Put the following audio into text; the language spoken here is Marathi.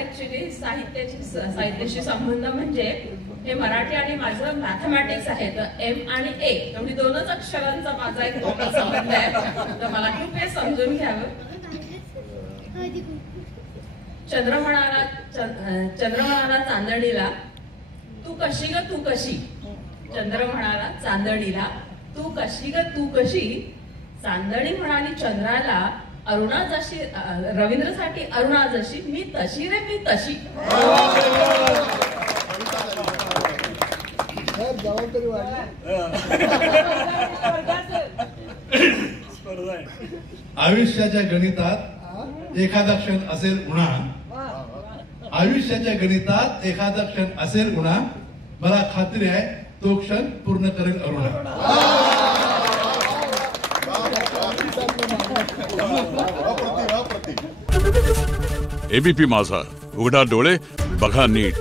ऍक्च्युली साहित्याशी संबंध म्हणजे हे मराठी आणि माझं मॅथमॅटिक्स आहे. तर एम आणि ए एवढी दोनच अक्षरांचा माझा एक मोठा संबंध आहे. तर मला खूप हे समजून घ्यावं. चंद्र म्हणाला चांदणीला तू कशी ग तू कशी. चंद्र म्हणाला चांदणीला तू कशी ग तू कशी. चांदणी म्हणाली चंद्राला अरुणा जशी, रवींद्रसाठी अरुणा जशी, मी तशी रे मी तशी. आयुष्याच्या गणितात एखादा क्षण असेल उणा. आयुष्याच्या गणितात एखादा क्षण असेल उणा. मला खात्री आहे तो क्षण पूर्ण करेल अरुणा. एबीपी माझा, उघडा डोळे बघा नीट.